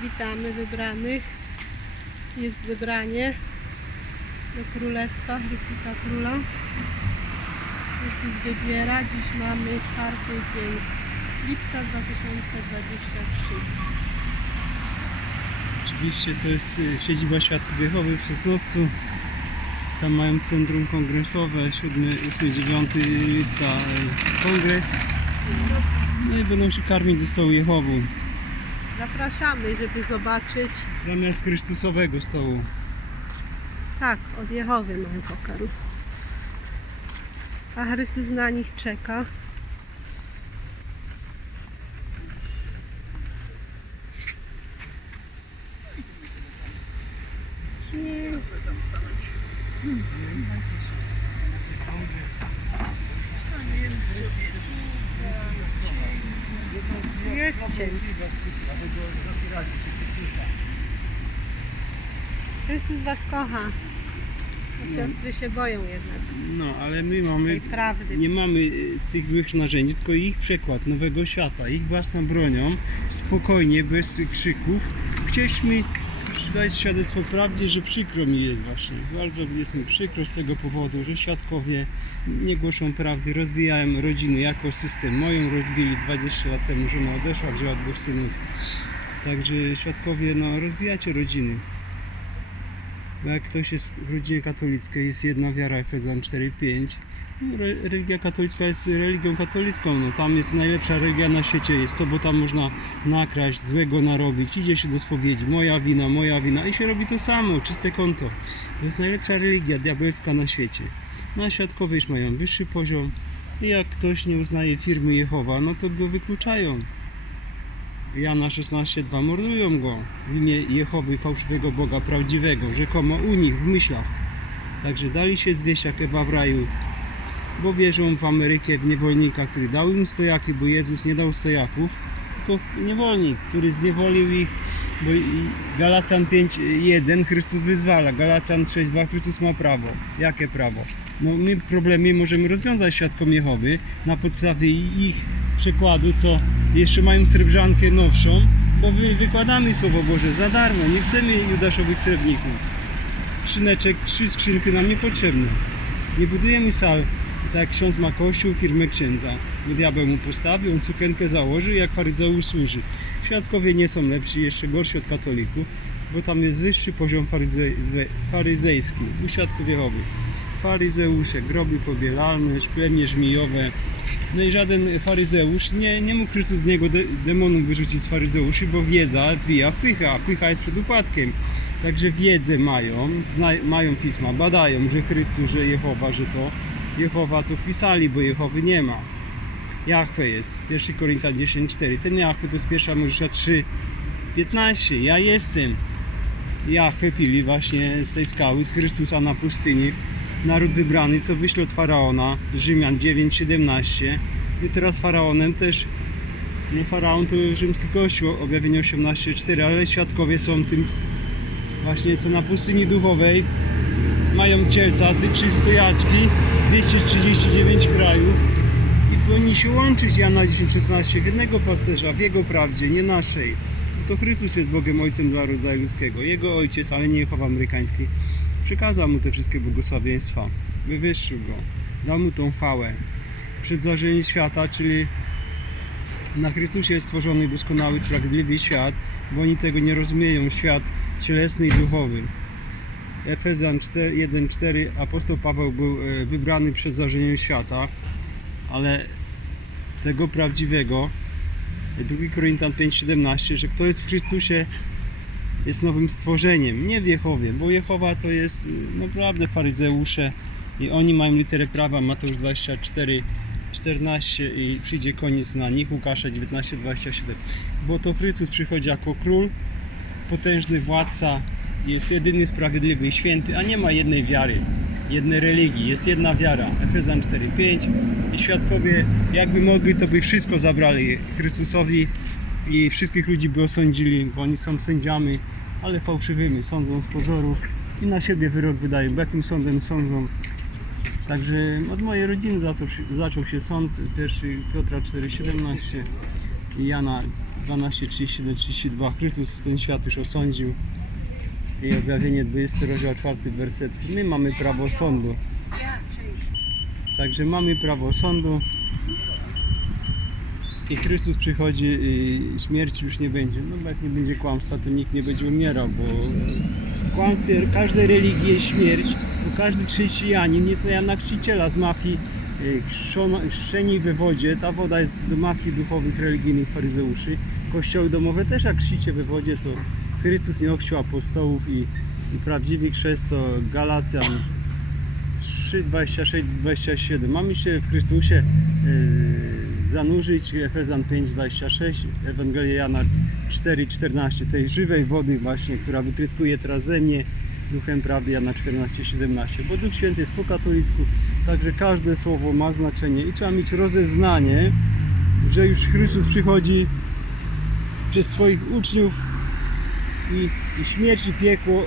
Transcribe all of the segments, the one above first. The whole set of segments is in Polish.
Witamy wybranych. Jest wybranie do Królestwa Chrystusa Króla. Chrystus wybiera. Dziś mamy czwarty dzień lipca 2023. Oczywiście to jest y, siedziba Świadków Jehowy w Sosnowcu. Tam mają centrum kongresowe, 7, 8, 9 lipca y, kongres. No i będą się karmić ze stołu Jehową. Zapraszamy, żeby zobaczyć. Zamiast Chrystusowego stołu. Tak, od Jehowy mają pokarm. A Chrystus na nich czeka. Nie. Jest cień. Chrystus was kocha. A Siostry się boją jednak No, ale my mamy, tej prawdy. nie mamy y, tych złych narzędzi, tylko ich przekład nowego świata, ich własną bronią, spokojnie, bez krzyków. Chcieliśmy dać świadectwo prawdzie, że przykro mi jest właśnie. Bardzo jest mi przykro z tego powodu, że świadkowie nie głoszą prawdy, rozbijają rodziny jako system. Moją rozbili 20 lat temu, żona odeszła, wzięła dwóch synów. Także świadkowie, no rozbijacie rodziny. Bo jak ktoś jest w rodzinie katolickiej, jest jedna wiara Efezjan 4.5. No, re- religia katolicka jest religią katolicką, no tam jest najlepsza religia na świecie jest to, bo tam można nakraść, złego narobić, idzie się do spowiedzi, moja wina, moja wina i się robi to samo, czyste konto. To jest najlepsza religia diabelska na świecie. No a świadkowie już mają wyższy poziom i jak ktoś nie uznaje firmy Jehowa, no to go wykluczają. Jana 16:2 mordują go w imię Jehowy, fałszywego Boga prawdziwego, rzekomo u nich w myślach. Także dali się zwieść jak Ewa w raju, bo wierzą w Amerykę, w niewolnika, który dał im stojaki, bo Jezus nie dał stojaków, tylko niewolnik, który zniewolił ich, bo Galacjan 5.1 Chrystus wyzwala, Galacjan 6.2 Chrystus ma prawo. Jakie prawo? No my problemy możemy rozwiązać świadkom Jehowy na podstawie ich przykładu, co jeszcze mają srebrzankę nowszą, bo my wykładamy Słowo Boże za darmo, nie chcemy judaszowych srebrników. Skrzyneczek, trzy skrzynki nam niepotrzebne. Nie budujemy sal, tak jak ksiądz ma kościół, firmę księdza. Diabeł mu postawi, on sukienkę założy, jak faryzeusz służy. Świadkowie nie są lepsi, jeszcze gorsi od katolików, bo tam jest wyższy poziom faryze, faryzejski u świadków Jehowy. Faryzeusze, groby pobielalne, plemię żmijowe. No i żaden faryzeusz nie, nie mógł Chrystus z niego de, wyrzucić z faryzeuszy, bo wiedza wbija w pycha, a pycha jest przed upadkiem. Także wiedzę mają, zna, mają pisma, badają, że Chrystus, że Jehowa, że to Jehowa to wpisali, bo Jehowy nie ma. Jahwe jest, 1 Koryntian 10,4. Ten Jahwe to jest 1 Mojżesza 3,15. Ja jestem. Jahwe pili właśnie z tej skały, z Chrystusa na pustyni. Naród wybrany, co wyśle od Faraona, Rzymian 9,17. I teraz Faraonem też, no Faraon to rzymski kościół, objawienie 18,4, ale świadkowie są tym właśnie, co na pustyni duchowej mają cielca, te trzy stojaczki, 239 krajów i powinni się łączyć Jana 10,16 w jednego pasterza, w jego prawdzie, nie naszej. To Chrystus jest Bogiem Ojcem dla rodzaju ludzkiego. Jego ojciec, ale nie Jehowa amerykański, przekazał mu te wszystkie błogosławieństwa, wywyższył go, dał mu tą chwałę. Przed zarzeniem świata, czyli na Chrystusie jest stworzony doskonały, sprawiedliwy świat, bo oni tego nie rozumieją. Świat cielesny i duchowy. Efezjan 1:4 apostoł Paweł był e, wybrany przed zarzeniem świata, ale tego prawdziwego 2 Koryntian 5:17, że kto jest w Chrystusie jest nowym stworzeniem, nie w Jehowie, bo Jehowa to jest y, naprawdę faryzeusze i oni mają literę prawa Mateusz 24 14 i przyjdzie koniec na nich Łukasza 19 27 bo to Chrystus przychodzi jako król potężny władca jest jedyny sprawiedliwy i święty a nie ma jednej wiary jednej religii, jest jedna wiara. Efezjan 4:5 i świadkowie jakby mogli to by wszystko zabrali Chrystusowi i wszystkich ludzi by osądzili, bo oni są sędziami, ale fałszywymi, sądzą z pozorów i na siebie wyrok wydają, bo jakim sądem sądzą. Także od mojej rodziny zaczął zaczął się sąd, pierwszy Piotra 4,17 i Jana 12, 31, 32. Chrystus ten świat już osądził. I objawienie 20 rozdział 4 werset. My mamy prawo sądu. Także mamy prawo sądu. I Chrystus przychodzi i śmierci już nie będzie. No bo jak nie będzie kłamstwa, to nikt nie będzie umierał, bo kłamstwie każdej religii jest śmierć, bo każdy chrześcijanin jest na Jana z mafii y, chrzczeni we wodzie. Ta woda jest do mafii duchowych, religijnych faryzeuszy. Kościoły domowe też jak chrzcicie we wodzie, to Chrystus nie ochrzcił apostołów i, i prawdziwy chrzest to Galacjan 3, 26, 27. Mamy się w Chrystusie yy, zanurzyć, Efezjan 5, 26, Ewangelia Jana 4, 14, tej żywej wody właśnie, która wytryskuje teraz ze mnie duchem prawdy Jana 14, 17. Bo Duch Święty jest po katolicku, także każde słowo ma znaczenie i trzeba mieć rozeznanie, że już Chrystus przychodzi przez swoich uczniów i, i śmierć i piekło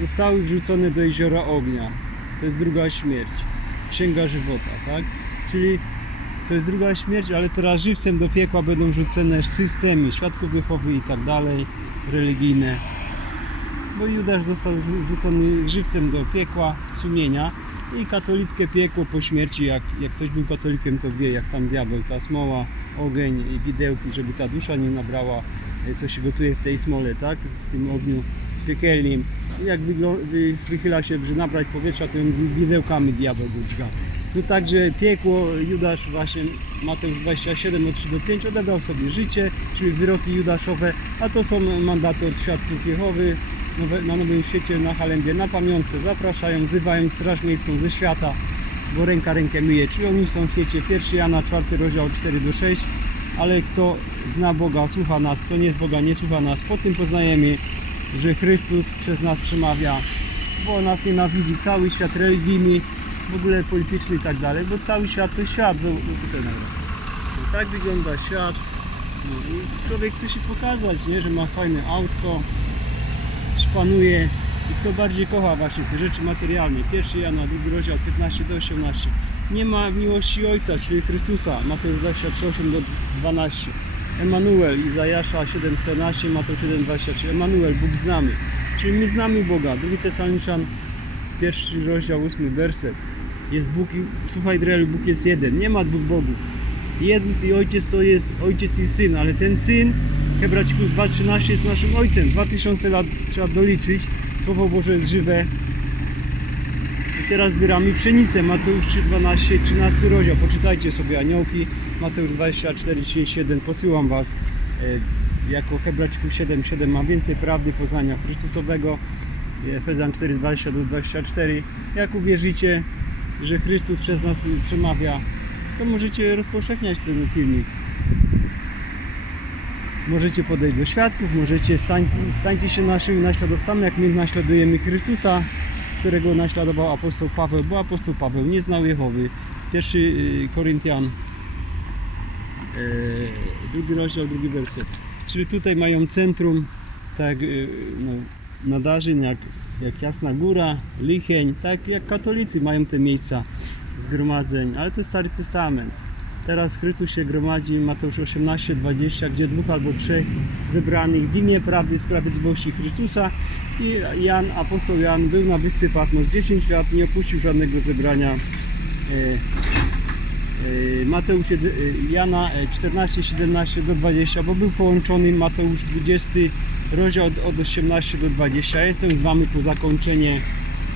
zostały wrzucone do jeziora ognia. To jest druga śmierć. Księga żywota, tak? Czyli to jest druga śmierć, ale teraz żywcem do piekła będą rzucone systemy, świadków duchowych i tak dalej, religijne. Bo Judasz został rzucony żywcem do piekła sumienia i katolickie piekło po śmierci, jak, jak ktoś był katolikiem, to wie, jak tam diabeł, ta smoła, ogień i widełki, żeby ta dusza nie nabrała, e, co się gotuje w tej smole, tak? W tym ogniu piekielnym. I jak wychyla się, żeby nabrać powietrza, wi- widełkami diabeł go dźga. No także piekło, Judasz właśnie, Mateusz 27 od 3 do 5 odebrał sobie życie, czyli wyroki judaszowe, a to są mandaty od świadków Jehowy. Na Nowym Świecie, na Halendzie, na pamiątce zapraszają, wzywają straż miejską ze świata, bo ręka rękę myje, czyli oni są w świecie. 1 Jana 4 rozdział od 4 do 6, ale kto zna Boga, słucha nas, kto nie z Boga, nie słucha nas, po tym poznajemy, że Chrystus przez nas przemawia, bo nas nienawidzi cały świat religijny, w ogóle polityczny i tak dalej, bo cały świat to świat, no, no tutaj nagrałem. No, tak wygląda świat. No, i człowiek chce się pokazać, nie? że ma fajne autko, szpanuje i kto bardziej kocha właśnie te rzeczy materialne. Pierwszy Jana, drugi rozdział 15 do 18. Nie ma miłości Ojca, czyli Chrystusa, Mateusz 23, 8 do 12. Emanuel, Izajasza 7,14, Mateusz 7,23. Emanuel, Bóg z nami. Czyli my znamy Boga. Drugi Tesaloniczan, pierwszy rozdział, ósmy werset. Jest Bóg, i- słuchaj Izraelu, Bóg jest jeden, nie ma dwóch Bogów. Jezus i Ojciec to jest Ojciec i Syn, ale ten Syn, Hebrajczyków 2.13 jest naszym Ojcem. 2000 lat trzeba doliczyć. Słowo Boże jest żywe. I teraz zbieramy pszenicę. Mateusz 3.12, 13 rozdział. Poczytajcie sobie aniołki. Mateusz 24, 37. Posyłam Was e, jako Hebrajczyków 7.7 ma więcej prawdy poznania Chrystusowego. Efezjan 4, 20 do 24. Jak uwierzycie, że Chrystus przez nas przemawia, to możecie rozpowszechniać ten filmik. Możecie podejść do świadków, możecie stań, stańcie się naszymi naśladowcami, jak my naśladujemy Chrystusa, którego naśladował apostoł Paweł, bo apostoł Paweł nie znał Jehowy. Pierwszy y, Koryntian, y, drugi rozdział, drugi werset. Czyli tutaj mają centrum, tak y, no, nadarzyn, jak, jak Jasna Góra, Licheń, tak jak katolicy mają te miejsca zgromadzeń, ale to jest Stary Testament. Teraz Chrystus się gromadzi, Mateusz 18, 20, gdzie dwóch albo trzech zebranych w imię prawdy i sprawiedliwości Chrystusa i Jan, apostoł Jan był na wyspie Patmos 10 lat, nie opuścił żadnego zebrania. E, e, Mateusz, e, Jana e, 14, 17 do 20, bo był połączony Mateusz 20, rozdział od, od 18 do 20. Ja jestem z Wami po zakończenie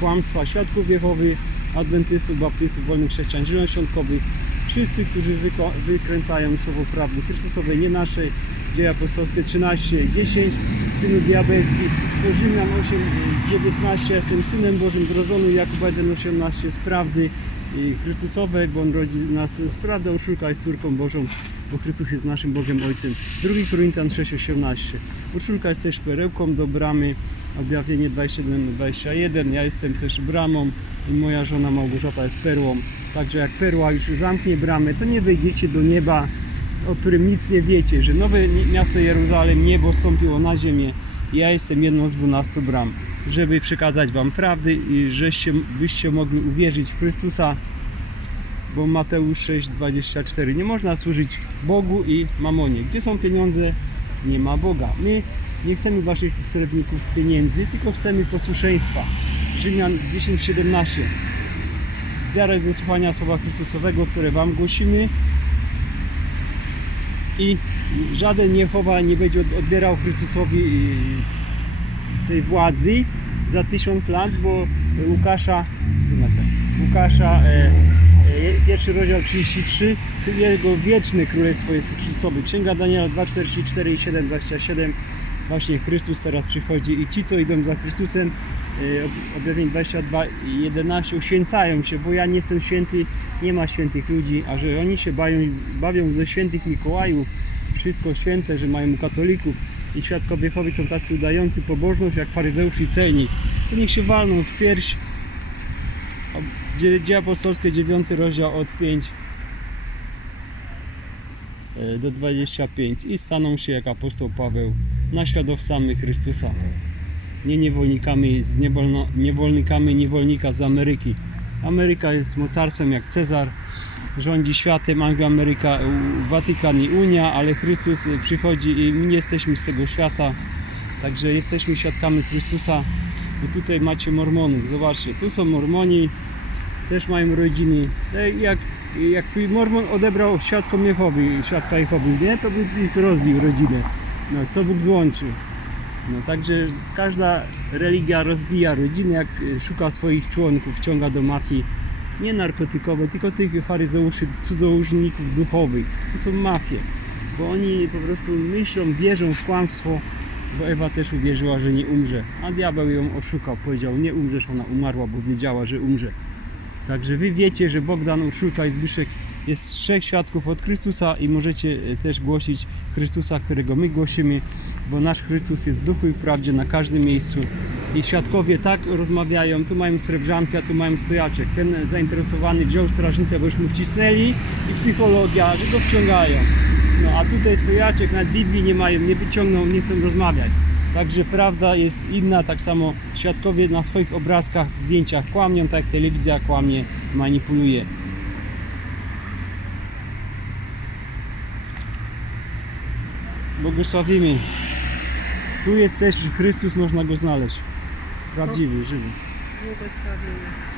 kłamstwa świadków Jehowy, adwentystów, baptystów, wolnych chrześcijan, zielonoświątkowych, wszyscy, którzy wyko- wykręcają słowo prawdy Chrystusowej, nie naszej, dzieje apostolskie 13, 10, synów diabelskich, do Rzymian 8, 19, jestem synem Bożym, zrodzony Jakuba 1, 18 z prawdy Chrystusowej, bo On rodzi nas z prawdy, Urszulka jest córką Bożą, bo Chrystus jest naszym Bogiem Ojcem. 2 Koryntian 6, 18. Urszulka jest też perełką do bramy, objawienie 27, 21. Ja jestem też bramą i moja żona Małgorzata jest perłą. Także jak perła już zamknie bramę, to nie wejdziecie do nieba, o którym nic nie wiecie, że nowe miasto Jeruzalem, niebo stąpiło na ziemię. Ja jestem jedną z dwunastu bram, żeby przekazać Wam prawdy i żeście byście mogli uwierzyć w Chrystusa bo Mateusz 6,24. Nie można służyć Bogu i mamonie. Gdzie są pieniądze, nie ma Boga. My nie chcemy waszych srebrników pieniędzy, tylko chcemy posłuszeństwa. Rzymian 10,17. Wiara jest zasłuchania Słowa Chrystusowego, które wam głosimy i żaden Jehowa nie będzie od- odbierał Chrystusowi y, tej władzy za tysiąc lat, bo Łukasza, Łukasza e, pierwszy rozdział 33 jego wieczne królestwo jest Chrystusowe. Księga Daniela 2, 44 i 7, 27 właśnie Chrystus teraz przychodzi i ci co idą za Chrystusem ob- objawienie 22 i 11 uświęcają się, bo ja nie jestem święty, nie ma świętych ludzi, a że oni się bawią, bawią ze świętych Mikołajów, wszystko święte, że mają katolików i świadkowie są tacy udający pobożność jak faryzeusz i celnik. To niech się walną w pierś. Dzieje apostolskie 9 rozdział od 5 e, do 25 i staną się jak apostoł Paweł naśladowcami Chrystusa. Nie niewolnikami, z niewolno, niewolnikami niewolnika z Ameryki. Ameryka jest mocarstwem jak Cezar, rządzi światem, Anglia, Ameryka, u- Watykan i Unia, ale Chrystus y, przychodzi i my nie jesteśmy z tego świata, także jesteśmy świadkami Chrystusa. I tutaj macie Mormonów, zobaczcie, tu są Mormoni, też mają rodziny. E, Jak, jak Mormon odebrał świadkom Jehowy, świadka Jehowy, nie, to by ich rozbił rodzinę. No, co Bóg złączy. No, także każda religia rozbija rodzinę, jak szuka swoich członków, wciąga do mafii nie narkotykowe, tylko tych faryzeuszy, cudzołożników duchowych. To są mafie, bo oni po prostu myślą, wierzą w kłamstwo, bo Ewa też uwierzyła, że nie umrze, a diabeł ją oszukał, powiedział nie umrzesz, ona umarła, bo wiedziała, że umrze. Także wy wiecie, że Bogdan Urszulka i Zbyszek jest trzech świadków od Chrystusa i możecie e, też głosić Chrystusa, którego my głosimy, bo nasz Chrystus jest w duchu i prawdzie na każdym miejscu. I świadkowie tak rozmawiają, tu mają srebrzankę, a tu mają stojaczek. Ten zainteresowany wziął strażnicę, bo już mu wcisnęli i psychologia, że go wciągają. No a tutaj stojaczek, nawet Biblii nie mają, nie wyciągną, nie chcą rozmawiać. Także prawda jest inna, tak samo świadkowie na swoich obrazkach, zdjęciach kłamią, tak jak telewizja kłamie, manipuluje. Błogosławimy. Tu jest też Chrystus, można go znaleźć. Prawdziwy, żywy. Błogosławienie.